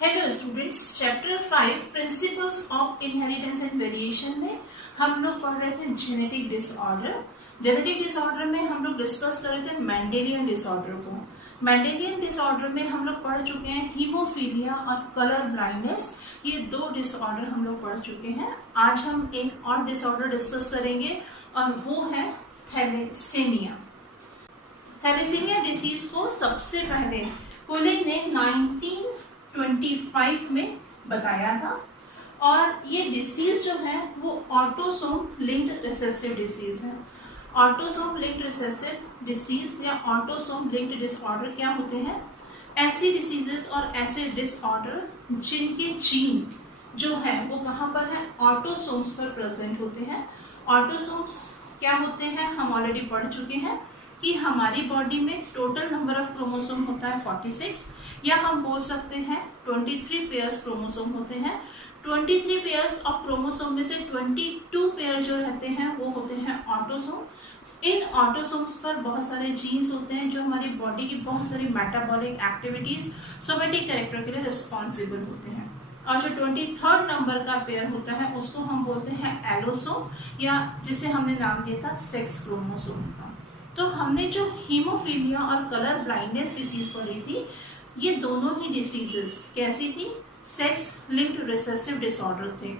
Hello students, chapter 5 principles of inheritance and variation में हम लोग पढ़ रहे थे जेनेटिक डिसऑर्डर। जेनेटिक डिसऑर्डर में हम लोग डिस्कस कर रहे थे मेंडेलियन डिसऑर्डर को। मेंडेलियन डिसऑर्डर में हम लोग पढ़ चुके हैं हीमोफीलिया और कलर ब्लाइंडनेस। ये दो डिसऑर्डर हम लोग पढ़ चुके हैं। आज हम एक और डिसऑर्डर डिस्कस करेंगे और वो है थैलेसीमिया। थैलेसीमिया डिसीज को सबसे पहले पुले ने 1925 में बताया था और ये डिसीज जो है वो ऑटोसोम लिंक्ड रिसेसिव डिसीज है। ऑटोसोम लिंक्ड रिसेसिव डिसीज या ऑटोसोम लिंक्ड डिसऑर्डर क्या होते हैं? ऐसी डिसीजेस और ऐसे डिसऑर्डर जिनके जीन जो है वो कहाँ पर है? ऑटोसोम्स पर प्रेजेंट होते हैं। ऑटोसोम्स क्या होते हैं हम ऑलरेडी पढ़ चुके हैं कि हमारी बॉडी में टोटल नंबर ऑफ क्रोमोसोम होता है 46 या हम बोल सकते हैं 23 पेयर्स क्रोमोसोम होते हैं। 23 पेयर्स ऑफ क्रोमोसोम में से 22 पेयर जो रहते हैं वो होते हैं ऑटोसोम। इन ऑटोसोम्स पर बहुत सारे जीन्स होते हैं जो हमारी बॉडी की बहुत सारी मेटाबॉलिक एक्टिविटीज, सोमेटिक कैरेक्टर के लिए रिस्पॉन्सिबल होते हैं। और जो 23rd नंबर का पेयर होता है उसको हम बोलते हैं एलोसोम या जिसे हमने नाम दिया था सेक्स क्रोमोसोम का। तो हमने जो हीमोफीलिया और कलर ब्लाइंडनेस डिसीज पढ़ी थी, ये दोनों ही डिसीजेस कैसी थी? सेक्स लिंक्ड रिसेसिव डिसऑर्डर थे।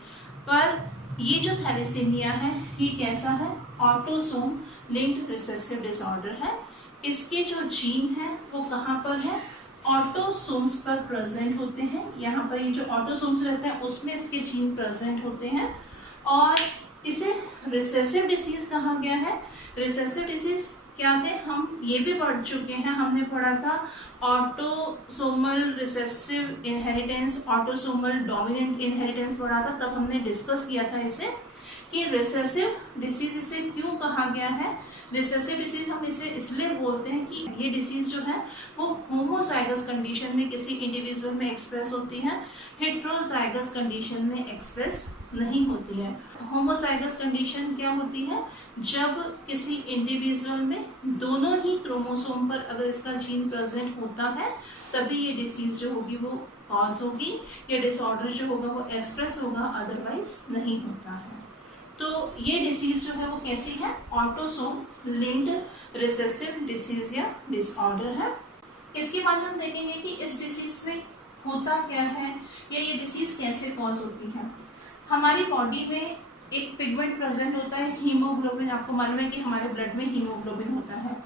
पर ये जो थैलेसीमिया है ये कैसा है? ऑटोसोम लिंक्ड रिसेसिव डिसऑर्डर है। इसके जो जीन है वो कहाँ पर है? ऑटोसोम्स पर प्रेजेंट होते हैं। यहाँ पर ये जो ऑटोसोम्स रहते हैं उसमें इसके जीन प्रेजेंट होते हैं और इसे रिसेसिव डिसीज कहा गया है। रिसेसिव डिसीज क्या थे? हम ये भी पढ़ चुके हैं, हमने पढ़ा था autosomal recessive inheritance, autosomal dominant inheritance पढ़ा था। तब हमने डिस्कस किया था इसे कि रिसेसिव डिसीज इसे क्यों कहा गया है। रिसेसिव डिसीज हम इसे इसलिए बोलते हैं कि ये डिसीज जो है वो होमोजाइगस कंडीशन में किसी इंडिविजुअल में एक्सप्रेस होती है, हेटेरोजाइगस कंडीशन में एक्सप्रेस नहीं होती है। होमोजाइगस कंडीशन क्या होती है? जब किसी इंडिविजुअल में दोनों ही क्रोमोसोम पर अगर इसका जीन प्रेजेंट होता है तभी ये डिसीज जो होगी वो कॉज होगी, ये डिसऑर्डर जो होगा वो एक्सप्रेस होगा, अदरवाइज नहीं होता है। तो ये डिसीज जो है वो कैसी है? ऑटोसोम लिंक्ड रिसेसिव डिसीज या डिसऑर्डर है। इसके बाद हम देखेंगे कि इस डिसीज में होता क्या है या ये डिसीज कैसे कॉज होती है। हमारी बॉडी में एक पिगमेंट प्रेजेंट होता है, हीमोग्लोबिन। आपको मालूम है कि हमारे ब्लड में हीमोग्लोबिन होता है।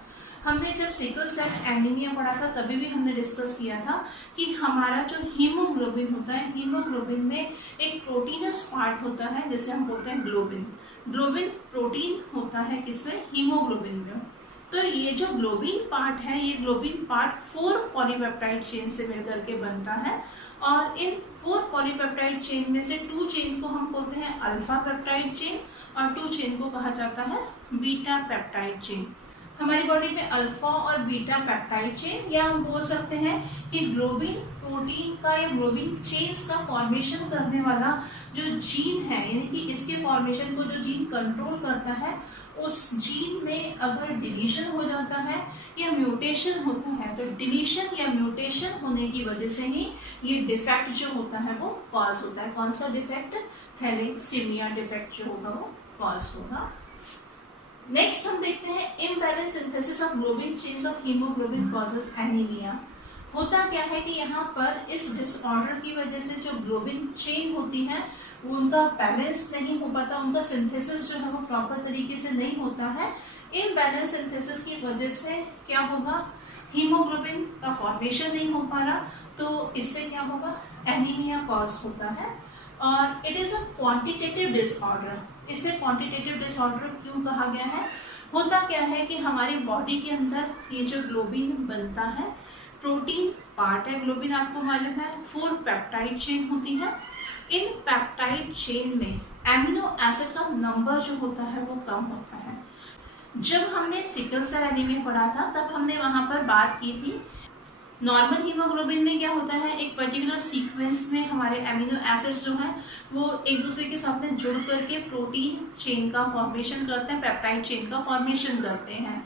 हमने जब सिकल सेल एनीमिया पढ़ा था तभी भी हमने डिस्कस किया था कि हमारा जो हीमोग्लोबिन होता है, हीमोग्लोबिन में एक प्रोटीनस पार्ट होता है जिसे हम बोलते हैं ग्लोबिन। ग्लोबिन प्रोटीन होता है किसमें? हीमोग्लोबिन में। तो ये जो ग्लोबिन पार्ट है, ये ग्लोबिन पार्ट 4 पॉलीपेप्टाइड चेन से मिलकर के बनता है और इन 4 पॉलीपेप्टाइड चेन में से 2 चेन को हम बोलते हैं अल्फा पेप्टाइड चेन और 2 चेन को कहा जाता है बीटा पेप्टाइड चेन। हमारी बॉडी में अल्फा और बीटा पेप्टाइड चेन या हम बोल सकते हैं कि ग्लोबिन प्रोटीन का या ग्लोबिन चेन्स का फॉर्मेशन करने वाला जो जीन है, यानी कि इसके फॉर्मेशन को जो जीन कंट्रोल करता है, उस जीन में अगर डिलीशन हो जाता है या म्यूटेशन होता है तो डिलीशन या म्यूटेशन होने की वजह से ही ये डिफेक्ट जो होता है वो कॉज होता है। कौन सा डिफेक्ट? थैलेसीमिया डिफेक्ट जो होगा वो कॉज होगा। नेक्स्ट हम देखते हैं imbalance synthesis of globin chains of haemoglobin causes anaemia. होता क्या है कि यहाँ पर इस डिसऑर्डर की वजह से जो ग्लोबिन चेन होती है उनका बैलेंस नहीं हो पाता, उनका सिंथेसिस जो है वो प्रॉपर तरीके से नहीं होता है। इम्बैलेंस सिंथेसिस की वजह से क्या होगा? हीमोग्लोबिन का फॉर्मेशन नहीं हो पा रहा, तो इससे क्या होगा? एनीमिया कॉज होता है और it is a quantitative disorder. इसे क्वांटिटेटिव डिसऑर्डर क्यों कहा गया है? होता क्या है कि हमारी बॉडी के अंदर ये जो ग्लोबिन बनता है, प्रोटीन पार्ट है ग्लोबिन, आपको मालूम है 4 पेप्टाइड चेन होती है। इन पेप्टाइड चेन में एमिनो एसिड का नंबर जो होता है वो कम होता है। जब हमने सिकल सेल एनीमिया पढ़ा था तब हमने वहां पर बात की थी नॉर्मल हीमोग्लोबिन में क्या होता है, एक पर्टिकुलर सीक्वेंस में हमारे एमिनो एसिड्स जो हैं वो एक दूसरे के साथ में जुड़ करके प्रोटीन चेन का फॉर्मेशन करते हैं, पेप्टाइड चेन का फॉर्मेशन करते हैं।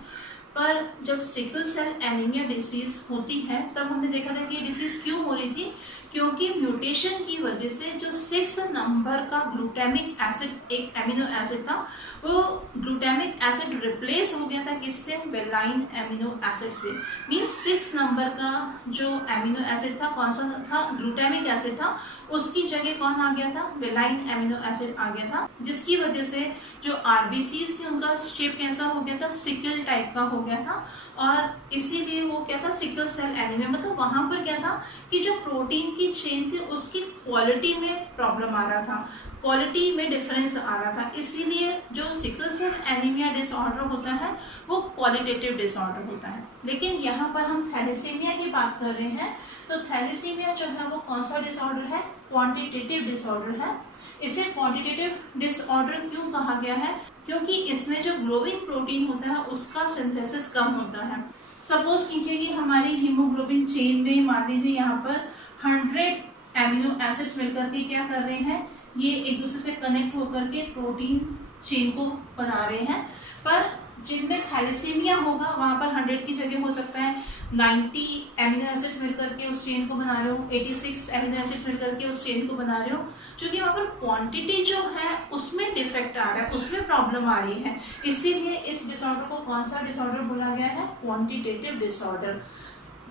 पर जब सिकल सेल एनीमिया डिसीज होती है तब हमने देखा था कि ये डिसीज क्यों हो रही थी, क्योंकि म्यूटेशन की वजह से जो 6 नंबर का ग्लूटामिक एसिड एक एमिनो एसिड था, वो ग्लूटामिक एसिड रिप्लेस हो गया था किससे? वेलाइन एमिनो एसिड से। मीन्स 6 नंबर का जो एमिनो एसिड था, कौन सा था? ग्लूटामिक एसिड था। उसकी जगह कौन आ गया था? वेलाइन एमिनो एसिड आ गया था, जिसकी वजह से जो आरबीसीज थी उनका शेप कैसा हो गया था? सिकल टाइप का हो गया था। और इसीलिए वो क्या था? Sickle cell anaemia. मतलब वहां पर क्या था कि जो प्रोटीन की चेन थी उसकी क्वालिटी में प्रॉब्लम आ रहा था, क्वालिटी में डिफरेंस आ रहा था। इसीलिए जो सिकल सेल एनीमिया डिसऑर्डर होता है वो क्वालिटेटिव डिसऑर्डर होता है। लेकिन यहाँ पर हम थैलेसीमिया की बात कर रहे हैं, तो थैलेसीमिया जो है वो कौन सा डिसऑर्डर है? क्वांटिटेटिव डिसऑर्डर है। इसे क्वांटिटेटिव डिसऑर्डर क्यों कहा गया है? क्योंकि इसमें जो ग्लोबिन प्रोटीन होता है उसका सिंथेसिस कम होता है। सपोज कीजिए कि हमारी हीमोग्लोबिन चेन में मान लीजिए यहाँ पर 100 एमिनो एसिड्स मिलकर के क्या कर रहे हैं? ये एक दूसरे से कनेक्ट होकर के प्रोटीन चेन को बना रहे हैं। पर जिनमें थैलेसीमिया होगा वहाँ पर 100 की जगह हो सकता है 90 एमिनो एसिड्स मिलकर के उस चेन को बना रहे हो, 86 एमिनो एसिड्स मिलकर के उस चेन को बना रहे हो, क्योंकि वहाँ पर क्वांटिटी जो है उसमें डिफेक्ट आ रहा है, उसमें प्रॉब्लम आ रही है। इसीलिए इस डिसऑर्डर को कौन सा डिसऑर्डर बोला गया है? Quantitative disorder.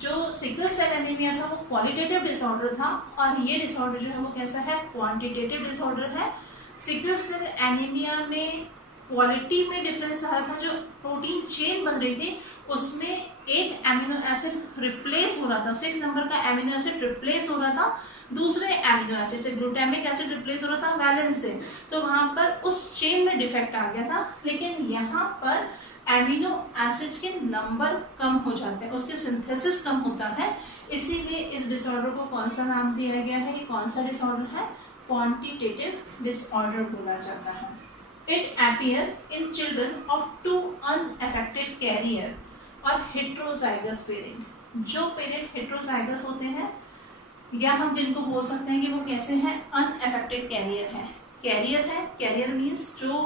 जो सिकल सेल एनीमिया था वो क्वालिटेटिव डिसऑर्डर था, और ये डिसऑर्डर जो है वो कैसा है? क्वांटिटेटिव डिसऑर्डर है। सिकल सेल एनीमिया में क्वालिटी में डिफरेंस आ रहा था, जो प्रोटीन चेन बन रही थी उसमें एक एमिनो एसिड रिप्लेस हो रहा था, 6 नंबर का एमिनो एसिड रिप्लेस हो रहा था दूसरे एमिनो एसिड से, ग्लूटामिक एसिड रिप्लेस हो रहा था वैलेंस से, तो वहां पर उस चेन में डिफेक्ट आ गया था। लेकिन यहाँ पर एमिनो एसिड के नंबर कम हो जाते हैं, उसके सिंथेसिस कम होता है, इसीलिए इस डिसऑर्डर को कौन सा नाम दिया गया है? ये कौन सा डिसऑर्डर है? क्वांटिटेटिव डिसऑर्डर बोला जाता है। It appear in children of 2 unaffected carrier और heterozygous parent। जो पेरेंट हेट्रोजाइगस होते हैं या हम जिनको बोल सकते हैं कि वो कैसे हैं? अनअफेक्टेड कैरियर है। कैरियर है, कैरियर मीन्स जो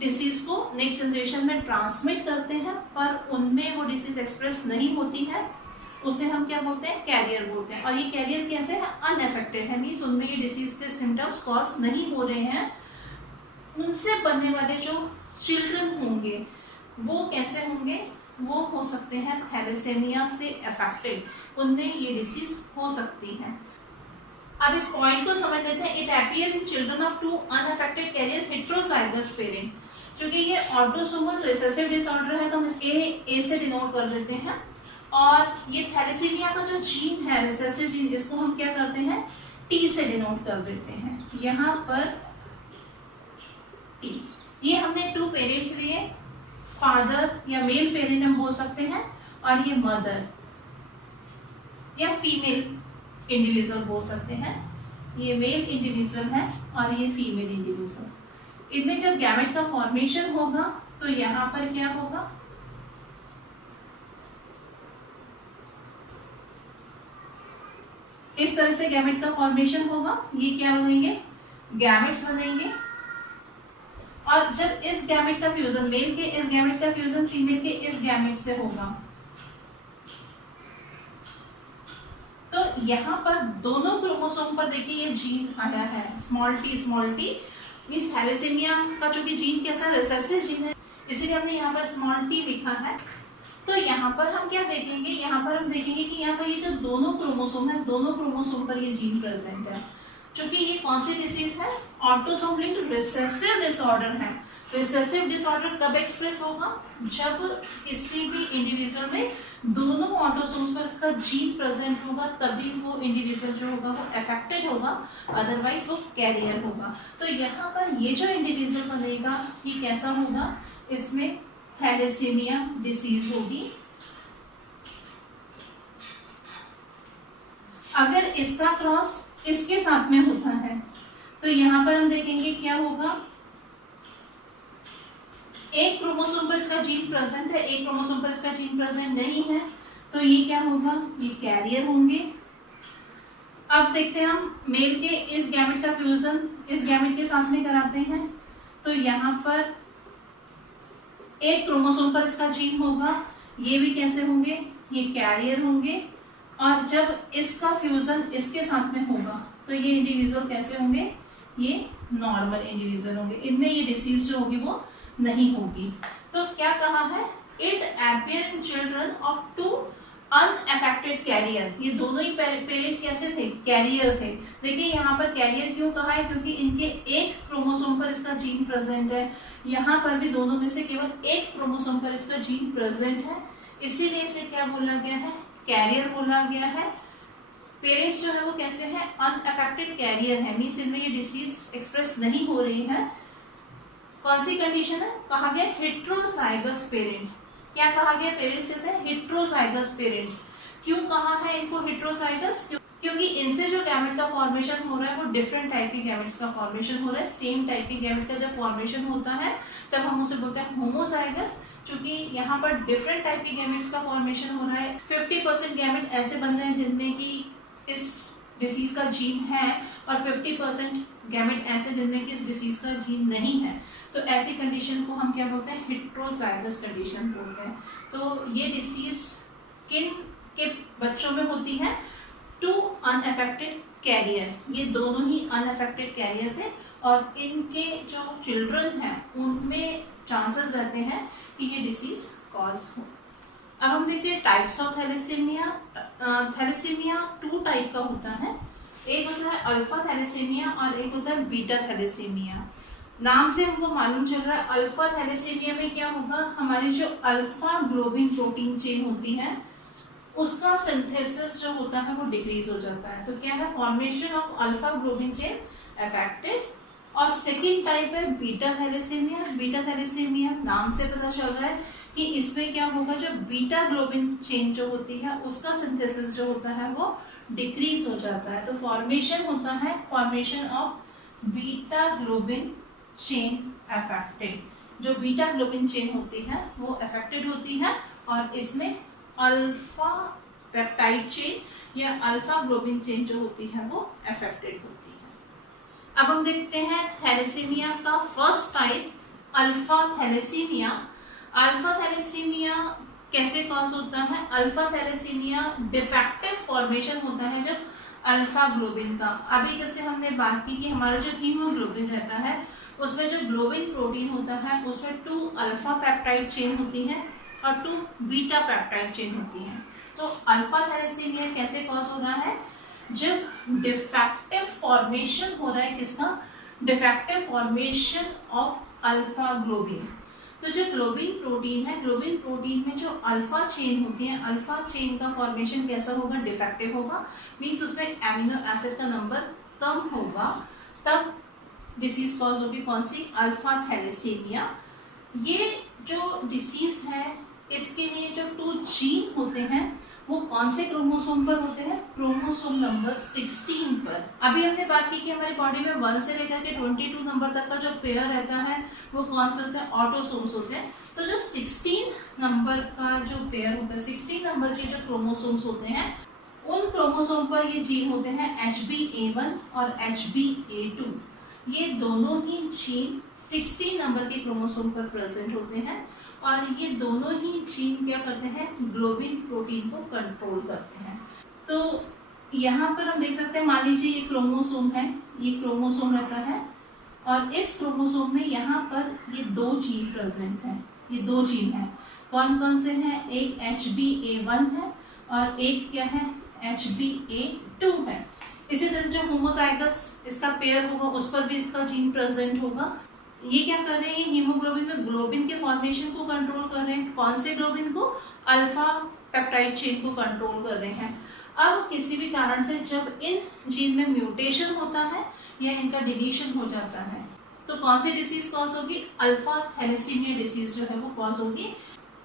डिसीज को नेक्स्ट जनरेशन में ट्रांसमिट करते हैं पर उनमें वो डिसीज एक्सप्रेस नहीं होती है, उसे हम क्या बोलते हैं? कैरियर बोलते हैं। और ये कैरियर कैसे है? अनअफेक्टेड है, मीन्स उनमें ये डिसीज के सिम्टम्स कॉज नहीं हो रहे हैं। उनसे बनने वाले जो चिल्ड्रन होंगे वो कैसे होंगे? वो हो सकते हैं थैलेसेमिया से अफेक्टेड, उनमें ये डिसीज हो सकती है। अब इस पॉइंट को समझ लेते हैं। It appear in children of 2 unaffected carrier heterozygous parent. क्योंकि ये ऑटोसोमल रिसेसिव डिसऑर्डर है तो हम इसे ए से डिनोट कर देते हैं, और ये थैलेसीमिया का जो जीन है रिसेसिव जीन, इसको हम क्या करते हैं? टी से डिनोट कर देते हैं। यहाँ पर टी, ये हमने 2 पेरेंट्स लिए, फादर या मेल पेरेंट हम बोल सकते हैं, और ये मदर या फीमेल इंडिविजुअल बोल सकते हैं। ये मेल इंडिविजुअल है और ये फीमेल इंडिविजुअल। इनमें जब गैमेट का फॉर्मेशन होगा तो यहाँ पर क्या होगा? इस तरह से गैमेट का फॉर्मेशन होगा। ये क्या बनेंगे? गैमेट्स बनेंगे। और जब इस गैमेट का फ्यूजन, मेल के इस गैमेट का फ्यूजन फीमेल के इस गैमेट से होगा, तो यहाँ पर दोनों क्रोमोसोम पर देखिए ये जीन आया है स्मॉल टी मींस थैलेसीमिया का जो कि जीन कैसा रिसेसिव जीन है, इसीलिए हमने यहाँ पर स्मॉल टी लिखा है। तो यहाँ पर हम क्या देखेंगे? यहाँ पर हम देखेंगे कि यहाँ पर ये जो दोनों क्रोमोसोम है, दोनों क्रोमोसोम पर ये जीन प्रेजेंट है। क्योंकि ये कौन सी डिसीज है? ऑटोसोम लिंक्ड रिसेसिव डिसऑर्डर है। रिसेसिव डिसऑर्डर कब एक्सप्रेस होगा? जब किसी भी इंडिविजुअल में दोनों ऑटोसोम्स पर इसका जीन प्रेजेंट होगा, तभी वो इंडिविजुअल जो होगा वो अफेक्टेड होगा, अदरवाइज वो कैरियर होगा। तो यहाँ पर ये जो इंडिविजुअल बनेगा ये कैसा होगा? इसमें थैलेसीमिया डिसीज होगी। अगर इसका क्रॉस इसके साथ में होता है तो यहाँ पर हम देखेंगे क्या होगा? एक क्रोमोसोम पर इसका जीन प्रेजेंट है, एक क्रोमोसोम पर इसका जीन प्रेजेंट नहीं है, तो ये क्या होगा? ये कैरियर होंगे। अब देखते हैं हम मेल के इस गैमेट का फ्यूजन इस गैमेट के साथ में कराते हैं, तो यहाँ पर एक क्रोमोसोम पर इसका जीन होगा, ये भी कैसे होंगे? ये कैरियर होंगे। और जब इसका फ्यूजन इसके साथ में होगा तो ये इंडिविजुअल कैसे होंगे, ये नॉर्मल इंडिविजुअल होंगे, इनमें ये डिसीज जो होगी वो नहीं होगी। तो क्या कहा है, it appear in children of two unaffected carrier, ये दोनों ही पेरेंट्स कैसे थे, कैरियर थे। देखिए यहाँ पर कैरियर क्यों कहा है, क्योंकि इनके एक क्रोमोसोम पर इसका जीन प्रेजेंट है, यहाँ पर भी दोनों में से केवल एक क्रोमोसोम पर इसका जीन प्रेजेंट है, इसीलिए इसे क्या बोला गया है, कैरियर बोला गया है। पेरेंट्स जो है वो कैसे हैं, अनअफेक्टेड कैरियर है, मींस इनमें ये डिसीज एक्सप्रेस नहीं हो रही है। कौन सी कंडीशन है, कहा गया हेट्रोजाइगस पेरेंट्स। क्या कहा गया, पेरेंट्स कैसे, हेट्रोजाइगस पेरेंट्स। क्यों कहा है इनको हेट्रोजाइगस, क्योंकि इनसे जो गैमेट का फॉर्मेशन हो रहा है वो डिफरेंट टाइप के गैमेट्स का फॉर्मेशन हो रहा है। सेम टाइप के गैमेट का जब फॉर्मेशन होता है तब हम उसे बोलते हैं होमोजाइगस। क्योंकि यहाँ पर डिफरेंट टाइप के गैमेट्स का फॉर्मेशन हो रहा है, 50% गैमेट ऐसे बन रहे हैं जिनमें कि इस डिसीज का जीन है और 50% गैमेट ऐसे जिनमें कि इस डिसीज का जीन नहीं है। तो ऐसी कंडीशन को हम क्या बोलते हैं, हेट्रोजाइगस कंडीशन बोलते हैं। तो ये डिसीज किन के बच्चों में होती है, टू अनअफेक्टेड कैरियर, ये दोनों ही अनअफेक्टेड कैरियर थे और इनके जो चिल्ड्रन हैं उनमें चांसेस रहते हैं कि ये डिसीज कॉज हो। अब हम देखते हैं types of thalassaemia. Thalassaemia 2 type का होता है, एक होता है अल्फा थैलेसीमिया और एक होता है बीटा थैलेसीमिया। नाम से हमको मालूम चल रहा है अल्फा थैलेसीमिया में क्या होगा, हमारी जो अल्फा ग्लोबिन प्रोटीन चेन होती है उसका सिंथेसिस जो होता है वो डिक्रीज हो जाता है। तो क्या है, formation of alpha globin chain affected. और सेकेंड टाइप है बीटा थैलेसीमिया। बीटा थैलेसीमिया नाम से पता चल रहा है कि इसमें क्या होगा, जो बीटा ग्लोबिन चेन जो होती है उसका सिंथेसिस जो होता है वो डिक्रीज हो जाता है। तो फॉर्मेशन होता है, formation of beta globin chain affected, जो बीटा ग्लोबिन चेन होती है वो अफेक्टेड होती है और इसमें अल्फा पेप्टाइड चेन या अल्फा ग्लोबिन चेन जो होती है वो अफेक्टेड होती है। अब हम देखते हैं थैलेसीमिया का first type, alpha thalassaemia. Alpha thalassaemia कैसे कॉज होता है, अल्फा थैलेसीमिया डिफेक्टिव फॉर्मेशन होता है जब अल्फा ग्लोबिन का, अभी जैसे हमने बात की कि हमारा जो हीमोग्लोबिन रहता है उसमें जो ग्लोबिन प्रोटीन होता है उसमें 2 अल्फा पेप्टाइड चेन होती है और 2 बीटा पेप्टाइड चेन होती है। तो अल्फा थैलेसीमिया कैसे कॉज हो रहा है, जब डिफेक्टिव फॉर्मेशन हो रहा है, किसका, defective formation of alpha globin. तो जो ग्लोबिन प्रोटीन है, ग्लोबिन प्रोटीन में जो अल्फा चेन होती है, अल्फा चेन का फॉर्मेशन कैसा होगा, डिफेक्टिव होगा, मीन्स उसमें एमिनो एसिड का नंबर कम होगा, तब डिसीज कॉज होगी कौन सी, अल्फा थैलेसीमिया। ये जो डिसीज है इसके लिए जो 2 जीन होते हैं वो कौन से क्रोमोसोम पर होते हैं, क्रोमोसोम नंबर 16 पर। अभी हमने बात की कि हमारी बॉडी में 1 से लेकर के 22 नंबर तक का जो पेयर रहता है वो कौन से होते हैं, ऑटोसोम्स होते हैं। तो जो 16 नंबर का जो पेयर होता है, 16 नंबर के जो क्रोमोसोम्स होते हैं उन क्रोमोसोम पर ये जीन होते हैं HbA1 और HbA2। ये दोनों ही जीन 16 नंबर के क्रोमोसोम पर प्रेजेंट होते हैं और ये दोनों ही जीन क्या करते हैं, ग्लोबिन प्रोटीन को कंट्रोल करते हैं। तो यहाँ पर हम देख सकते हैं, मान लीजिए ये क्रोमोसोम है, ये क्रोमोसोम रहता है और इस क्रोमोसोम में यहाँ पर ये 2 जीन प्रेजेंट हैं, ये 2 जीन हैं, कौन कौन से हैं, एक HbA1 है और एक क्या है, HbA2 है। इसी तरह जो होमोजाइगस इसका पेयर होगा उस पर भी इसका जीन प्रेजेंट होगा। ये क्या कर रहे हैं, ये हीमोग्लोबिन में ग्लोबिन के फॉर्मेशन को कंट्रोल कर रहे हैं, कौन से ग्लोबिन को, अल्फा पेप्टाइड चेन को कंट्रोल कर रहे हैं। अब किसी भी कारण से जब इन जीन में म्यूटेशन होता है या इनका डिलीशन हो जाता है तो कौन सी डिसीज कॉज होगी, अल्फा थैलेसीमिया डिसीज जो है वो कॉज होगी।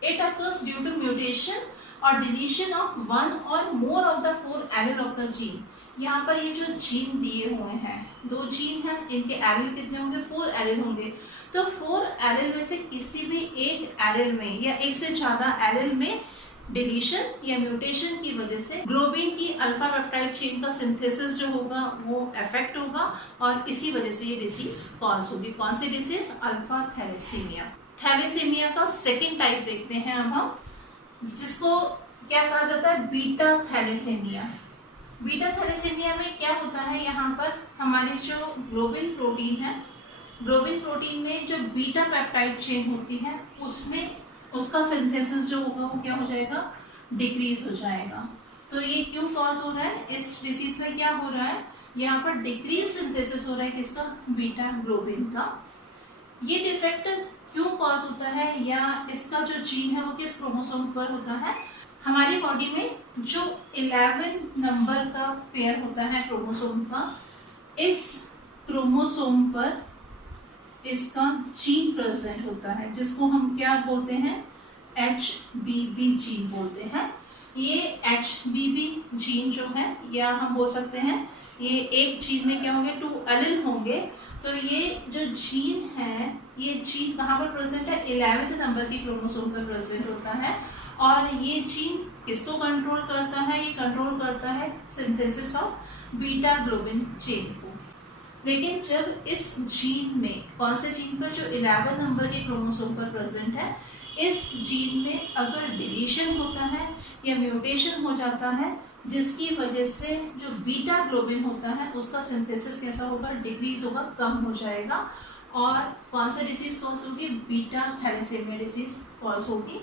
It occurs due to mutation और deletion of 1 or more of the 4 allele of the gene. यहाँ पर ये जो जीन दिए हुए हैं, 2 जीन हैं, इनके एलील कितने होंगे, 4 एलील होंगे। तो 4 एलील में से किसी भी एक एलील में या एक से ज्यादा एलील में डिलीशन या म्यूटेशन की वजह से ग्लोबिन की अल्फा पेप्टाइड चेन का सिंथेसिस जो होगा वो अफेक्ट होगा और इसी वजह से ये डिसीज कॉज होगी। कौन सी डिसीज, अल्फा थैलेसीमिया। थैलेसीमिया का सेकेंड टाइप देखते हैं अब हम, जिसको क्या कहा जाता है, बीटा थैलेसीमिया। बीटा थैलेसीमिया में क्या होता है, यहाँ पर हमारी जो ग्लोबिन प्रोटीन है, ग्लोबिन प्रोटीन में जो बीटा पेप्टाइड चेन होती है उसमें उसका सिंथेसिस जो होगा वो क्या हो जाएगा, डिक्रीज हो जाएगा। तो ये क्यों कॉज हो रहा है, इस डिसीज में क्या हो रहा है, यहाँ पर डिक्रीज सिंथेसिस हो रहा है किसका, बीटा ग्लोबिन का। ये डिफेक्ट क्यों कॉज होता है, या इसका जो जीन है वो किस क्रोमोसोम पर होता है, हमारी बॉडी में जो 11 नंबर का पेयर होता है क्रोमोसोम का, इस क्रोमोसोम पर इसका जीन प्रेजेंट होता है जिसको हम क्या बोलते हैं, HBB जीन बोलते हैं। ये HBB जीन जो है, या हम बोल सकते हैं ये एक जीन में क्या होंगे, 2 एलील होंगे। तो ये जो जीन है, ये जीन कहाँ पर प्रेजेंट है, 11वें नंबर की क्रोमोसोम पर प्रेजेंट होता है। और ये जीन किसको कंट्रोल करता है, ये कंट्रोल करता है synthesis of beta globin chain को। लेकिन जब इस जीन में, कौन से जीन पर, जो 11 नंबर के क्रोमोसोम पर प्रेजेंट है, इस जीन में अगर डिलीशन होता है या म्यूटेशन हो जाता है, जिसकी वजह से जो बीटा ग्लोबिन होता है उसका सिंथेसिस कैसा होगा, डिक्रीज होगा, कम हो जाएगा। और कौन सा डिसीज कॉज होगी, बीटा थैलेसीमिया डिसीज कॉज होगी।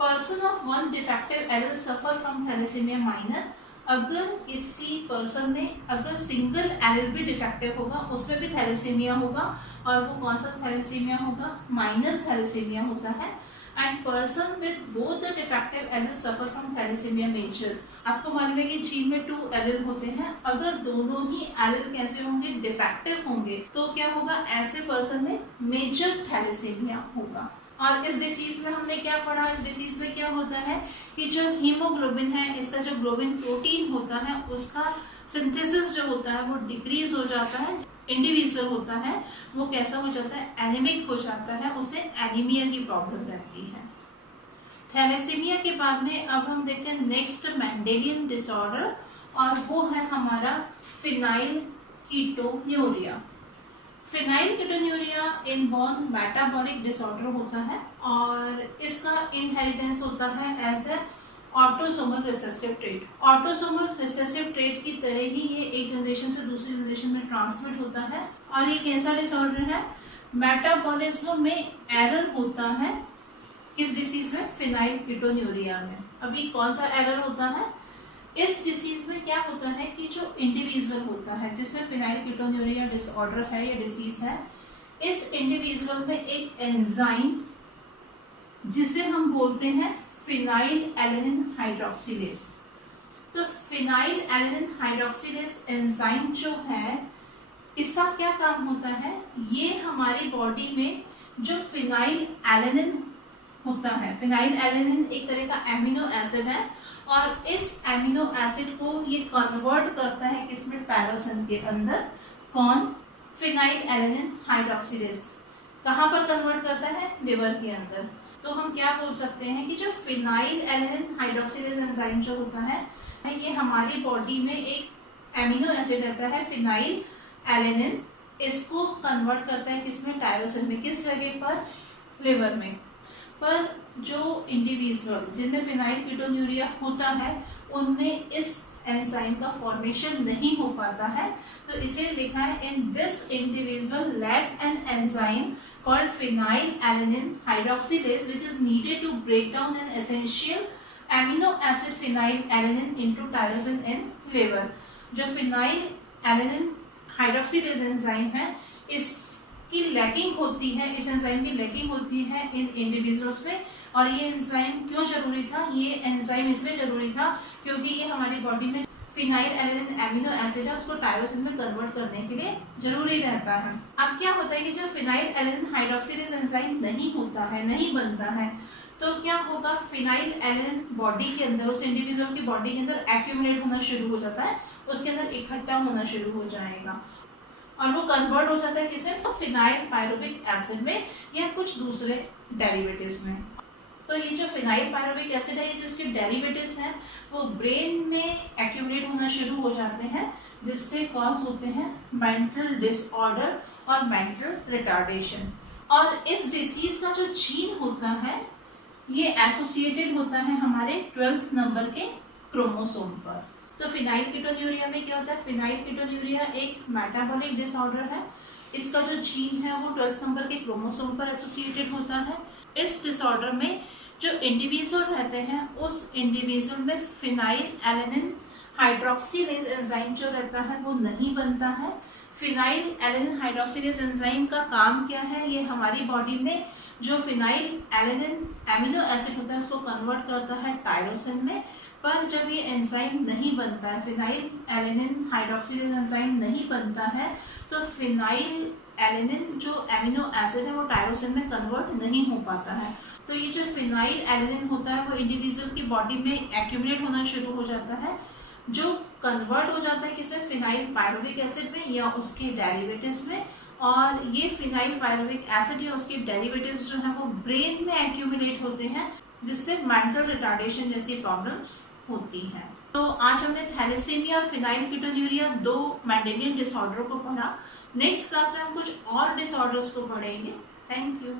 Person of one defective allele suffer from thalassaemia minor. अगर किसी पर्सन में अगर सिंगल एलील भी डिफेक्टिव होगा, उसमें भी थैलेसीमिया होगा, और वो कौन सा थैलेसीमिया होगा, माइनर थैलेसीमिया होता है। And person with both the defective allele suffer from thalassaemia major. आपको मालूम है कि जीन में 2 एलील होते हैं, अगर दोनों ही एलील कैसे होंगे, डिफेक्टिव होंगे, तो क्या होगा, ऐसे पर्सन में मेजर थैलेसीमिया होगा। और इस डिसीज में हमने क्या पढ़ा, इस डिसीज में क्या होता है कि जो हीमोग्लोबिन है, इसका जो ग्लोबिन प्रोटीन होता है, उसका सिंथेसिस जो होता है वो डिक्रीज हो जाता है। इंडिविजुअल होता है वो कैसा हो जाता है, एनीमिक हो जाता है, उसे एनीमिया की प्रॉब्लम रहती है। थैलेसीमिया के बाद में अब हम देखते हैं नेक्स्ट मेंडेलियन डिसऑर्डर, और वो है हमारा phenylketonuria. Phenylketonuria inborn metabolic disorder होता है, और इसका इनहेरिटेंस होता है as a autosomal recessive trait. Autosomal recessive trait की तरह ही ये एक जनरेशन से दूसरी जनरेशन में ट्रांसमिट होता है। और ये कैसा डिसऑर्डर है, मेटाबॉलिज्म में एरर होता है, किस डिसीज में, फिनाइलकीटोन्यूरिया में। अभी कौन सा एरर होता है, इस डिसीज में क्या होता है कि जो इंडिविजुअल होता है जिसमें फिनाइलकीटोन्यूरिया डिसऑर्डर है या डिसीज है, इस इंडिविजुअल में एक एंजाइम जिसे हम बोलते हैं फिनाइल एलेनिन हाइड्रोक्सिलेज। तो फिनाइल एलेनिन हाइड्रोक्सिलेज एंजाइम जो है, इसका क्या काम होता है, ये हमारी बॉडी में जो फिनाइल एलेनिन होता है, फिनाइल एलेनिन एक तरह का एमिनो एसिड है, और इस एमिनो एसिड को ये कन्वर्ट करता है किसमें, पैरोसिन के अंदर। कौन, फिनाइल एलेनिन हाइड्रोक्सिलेज। कहाँ पर कन्वर्ट करता है, लिवर के अंदर। तो हम क्या बोल सकते हैं कि जो फिनाइल एलेनिन हाइड्रोक्सिलेज एंजाइम जो होता है, ये हमारी बॉडी में एक एमिनो एसिड रहता है फिनाइल एलेनिन, इसको कन्वर्ट करता है किसमें, टायरोसिन में। किस जगह पर, लिवर में। पर जो इंडिविजुअल जिनमें फिनाइलकीटोन्यूरिया होता है, उनमें इस एंजाइम का फॉर्मेशन नहीं हो पाता है, तो इसे लिखा है in this individual lakhs an enzyme called phenylalanine hydroxylase which is needed to break down an essential amino acid phenylalanine into tyrosine in liver। जो phenylalanine hydroxylase एंजाइम है, इसकी लैकिंग होती है, इस एंजाइम की लैकिंग होती है इन इंडिविजुअल्स में। और ये एंजाइम क्यों जरूरी था, ये एंजाइम इसलिए जरूरी था क्योंकि ये हमारी बॉडी में फिनाइल एलेनिन एमिनो एसिड है, उसको टायरोसिन में कन्वर्ट करने के लिए जरूरी रहता है। अब क्या होता है कि जब फिनाइल एलेनिन हाइड्रोक्सिलेज एंजाइम नहीं होता है, नहीं बनता है, तो क्या होगा, फिनाइल एलेनिन बॉडी के अंदर, उस इंडिविजुअल की बॉडी के अंदर एक्यूमुलेट होना शुरू हो जाता है, उसके अंदर इकट्ठा होना शुरू हो जाएगा, और वो कन्वर्ट हो जाता है किसमें, फिनाइल पायरुविक एसिड में या कुछ दूसरे डेरिवेटिव्स में। तो ये जो फिनाइल पायरुविक एसिड है, ये जिसके डेरिवेटिव्स हैं वो ब्रेन में एक्यूमुलेट होना शुरू हो जाते हैं, जिससे कॉज होते हैं मेंटल डिसऑर्डर और मेंटल रिटार्डेशन। और इस डिसीज का जो जीन होता है ये एसोसिएटेड होता है हमारे 12th नंबर के क्रोमोसोम पर। तो फिनाइलकीटोन्यूरिया में क्या होता है, फिनाइलकीटोन्यूरिया एक मेटाबॉलिक डिसऑर्डर है। इसका जो जीन है वो 12th नंबर के क्रोमोसोम पर एसोसिएटेड होता है। इस डिसऑर्डर में जो इंडिविजुअल रहते हैं उस इंडिविजुअल में फिनाइल एलेनिन हाइड्रोक्सीलेज एंजाइम जो रहता है वो नहीं बनता है। फिनाइल एलेनिन हाइड्रोक्सीलेज एंजाइम का काम क्या है, ये हमारी बॉडी में जो फिनाइल एलेनिन एमिनो एसिड होता है उसको कन्वर्ट करता है टायरोसिन में। पर जब ये एंजाइम नहीं बनता है, फिनाइल एलेनिन हाइड्रोक्सीलेज एंजाइम नहीं बनता है, तो फिनाइल एलेनिन जो एमिनो एसिड है वो टायरोसिन में कन्वर्ट नहीं हो पाता है। तो ये जो फिनाइल एलेनिन होता है वो इंडिविजुअल की बॉडी में एक्यूमुलेट होना शुरू हो जाता है, जो कन्वर्ट हो जाता है किसमें, फिनाइल पायरुविक एसिड में या उसके डेरिवेटिव्स में। और ये फिनाइल पायरुविक एसिड या उसके डेरिवेटिव्स जो है वो ब्रेन में एक्यूमुलेट होते हैं, जिससे मेंटल रिटार्डेशन जैसी प्रॉब्लम्स होती हैं। तो आज हमने थैलेसीमिया और फिनाइलकीटोन्यूरिया 2 मेंडेलियन डिसऑर्डर को पढ़ा। नेक्स्ट क्लास में हम कुछ और डिसऑर्डर्स को पढ़ेंगे। Thank you.